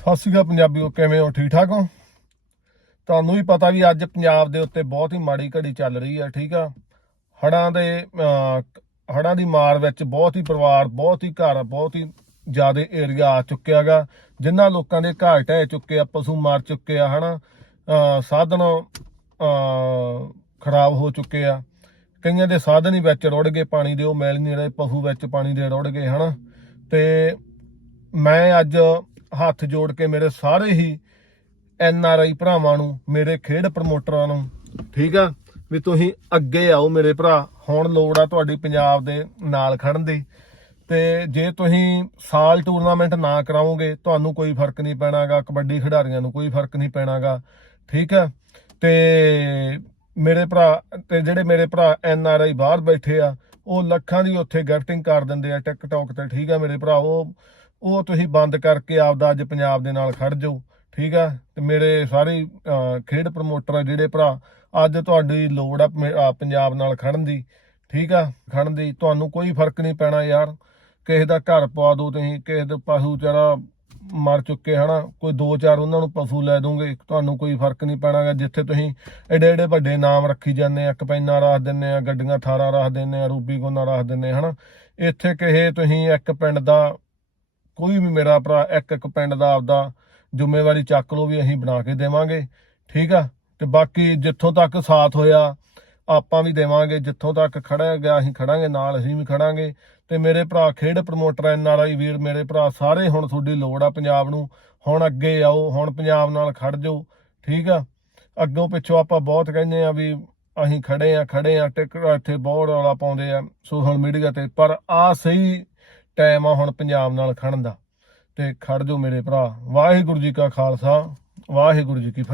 ਸਤਿ ਸ਼੍ਰੀ ਅਕਾਲ ਪੰਜਾਬੀਓ, ਕਿਵੇਂ ਹੋ? ਠੀਕ ਠਾਕ ਹੋ? ਤੁਹਾਨੂੰ ਵੀ ਪਤਾ ਵੀ ਅੱਜ ਪੰਜਾਬ ਦੇ ਉੱਤੇ ਬਹੁਤ ਹੀ ਮਾੜੀ ਘੜੀ ਚੱਲ ਰਹੀ ਆ, ਠੀਕ ਆ? ਹੜਾਂ ਦੇ ਹੜਾਂ ਦੀ ਮਾਰ ਵਿੱਚ ਬਹੁਤ ਹੀ ਪਰਿਵਾਰ, ਬਹੁਤ ਹੀ ਘਰ, ਬਹੁਤ ਹੀ ਜ਼ਿਆਦਾ ਏਰੀਆ ਆ ਚੁੱਕਿਆਗਾ ਜਿਨ੍ਹਾਂ ਲੋਕਾਂ ਦੇ ਘਰ ਢਹਿ ਚੁੱਕੇ ਆ, ਪਸ਼ੂ ਮਾਰ ਚੁੱਕੇ ਆ, ਹਨਾ? ਅਹ, ਸਾਧਨ ਖਰਾਬ ਹੋ ਚੁੱਕੇ ਆ। ਕਈਆਂ ਦੇ ਸਾਧਨ ਹੀ ਵਿੱਚ ਰੁੜ ਗਏ, ਪਾਣੀ ਦੇ ਉਹ ਮੈਲ ਨਹੀਂ ਰਹੇ, ਪਸ਼ੂ ਵਿੱਚ ਪਾਣੀ ਦੇ ਰੁੜ ਗਏ, ਹਨਾ? ਤੇ ਮੈਂ ਅੱਜ ਹੱਥ ਜੋੜ ਕੇ ਮੇਰੇ ਸਾਰੇ ਹੀ ਐਨ ਆਰ ਆਈ ਭਰਾਵਾਂ ਨੂੰ, ਮੇਰੇ ਖੇਡ ਪ੍ਰਮੋਟਰਾਂ ਨੂੰ, ਠੀਕ ਆ, ਵੀ ਤੁਸੀਂ ਅੱਗੇ ਆਓ ਮੇਰੇ ਭਰਾ, ਹੁਣ ਲੋੜ ਆ ਤੁਹਾਡੀ ਪੰਜਾਬ ਦੇ ਨਾਲ ਖੜਨ ਦੀ। ਤੇ ਜੇ ਤੁਸੀਂ ਸਾਲ ਟੂਰਨਾਮੈਂਟ ਨਾ ਕਰਾਓਗੇ, ਤੁਹਾਨੂੰ ਕੋਈ ਫ਼ਰਕ ਨਹੀਂ ਪੈਣਾਗਾ, ਕਬੱਡੀ ਖਿਡਾਰੀਆਂ ਨੂੰ ਕੋਈ ਫ਼ਰਕ ਨਹੀਂ ਪੈਣਾਗਾ, ਠੀਕ ਆ। ਤੇ ਮੇਰੇ ਭਰਾ, ਤੇ ਜਿਹੜੇ ਮੇਰੇ ਭਰਾ ਐਨ ਆਰ ਆਈ ਬਾਹਰ ਬੈਠੇ ਆ, ਉਹ ਲੱਖਾਂ ਦੀ ਉੱਥੇ ਗਿਫਟਿੰਗ ਕਰ ਦਿੰਦੇ ਆ, ਟਿਕਟੌਕ ਤੇ, ਠੀਕ ਆ ਮੇਰੇ ਭਰਾ, ਉਹ ਉਹ ਤੁਸੀਂ ਬੰਦ ਕਰਕੇ ਆਪਦਾ ਅੱਜ ਪੰਜਾਬ ਦੇ ਨਾਲ ਖੜ ਜਾਓ, ਠੀਕ ਆ? ਤੇ ਮੇਰੇ ਸਾਰੇ ਖੇਡ ਪ੍ਰਮੋਟਰ ਆ ਜਿਹੜੇ ਭਰਾ, ਅੱਜ ਤੁਹਾਡੀ ਲੋੜ ਆ ਪੰਜਾਬ ਨਾਲ ਖੜਨ ਦੀ, ਠੀਕ ਆ? ਖੜਨ ਦੀ, ਤੁਹਾਨੂੰ ਕੋਈ ਫ਼ਰਕ ਨਹੀਂ ਪੈਣਾ ਯਾਰ। ਕਿਸੇ ਦਾ ਘਰ ਪਵਾ ਦਿਓ ਤੁਸੀਂ, ਕਿਸੇ ਦੇ ਪਸ਼ੂ ਚਾਰਾ ਮਰ ਚੁੱਕੇ, ਹਨਾ? ਕੋਈ ਦੋ ਚਾਰ ਉਹਨਾਂ ਨੂੰ ਪਸ਼ੂ ਲੈ ਦੋਗੇ, ਤੁਹਾਨੂੰ ਕੋਈ ਫ਼ਰਕ ਨਹੀਂ ਪੈਣਾਗਾ। ਜਿੱਥੇ ਤੁਸੀਂ ਐਡੇ ਐਡੇ ਵੱਡੇ ਨਾਮ ਰੱਖੀ ਜਾਂਦੇ ਆ, ਕਪੈਨਾ ਰੱਖ ਦਿੰਨੇ ਆ, ਗੱਡੀਆਂ, ਥਾਰਾਂ ਰੱਖ ਦਿੰਨੇ ਆ, ਰੂਬੀ ਗੋਨਾ ਰੱਖ ਦਿੰਨੇ ਹਨਾ? ਇੱਥੇ ਕਿਸੇ ਤੁਸੀਂ ਇੱਕ ਪਿੰਡ ਦਾ ਕੋਈ ਵੀ ਮੇਰਾ ਭਰਾ, ਇੱਕ ਇੱਕ ਪਿੰਡ ਦਾ ਆਪਦਾ ਜ਼ਿੰਮੇਵਾਰੀ ਚੱਕ ਲਓ ਵੀ ਅਸੀਂ ਬਣਾ ਕੇ ਦੇਵਾਂਗੇ, ਠੀਕ ਆ? ਤੇ ਬਾਕੀ ਜਿੱਥੋਂ ਤੱਕ ਸਾਥ ਹੋਇਆ, ਆਪਾਂ ਵੀ ਦੇਵਾਂਗੇ, ਜਿੱਥੋਂ ਤੱਕ ਖੜਾ ਗਿਆ, ਅਸੀਂ ਖੜਾਂਗੇ, ਨਾਲ ਅਸੀਂ ਵੀ ਖੜਾਂਗੇ। ਤੇ ਮੇਰੇ ਭਰਾ ਖੇਡ ਪ੍ਰਮੋਟਰ ਐਨ ਆਰ ਆਈ ਵੀਰ, ਮੇਰੇ ਭਰਾ ਸਾਰੇ ਹੁਣ ਤੁਹਾਡੀ ਲੋੜ ਆ ਪੰਜਾਬ ਨੂੰ। ਹੁਣ ਅੱਗੇ ਆਓ, ਹੁਣ ਪੰਜਾਬ ਨਾਲ ਖੜ ਜਾਓ, ਠੀਕ ਆ? ਅੱਗੋਂ ਪਿੱਛੋਂ ਆਪਾਂ ਬਹੁਤ ਕਹਿੰਦੇ ਆ ਵੀ ਅਸੀਂ ਖੜੇ ਆ ਖੜੇ ਆ ਟਿਕਟ ਇੱਥੇ ਬਹੁਤ ਰੌਲਾ ਪਾਉਂਦੇ ਆ ਸੋਸ਼ਲ ਮੀਡੀਆ ਤੇ, ਪਰ ਆ ਸਹੀ ਟਾਈਮ ਆ ਹੁਣ ਪੰਜਾਬ ਨਾਲ ਖੜਨ ਦਾ। ਤੇ ਖੜ ਜੋ ਮੇਰੇ ਭਰਾ। ਵਾਹਿਗੁਰੂ ਜੀ ਕਾ ਖਾਲਸਾ, ਵਾਹਿਗੁਰੂ ਜੀ ਕੀ ਫਤਿਹ।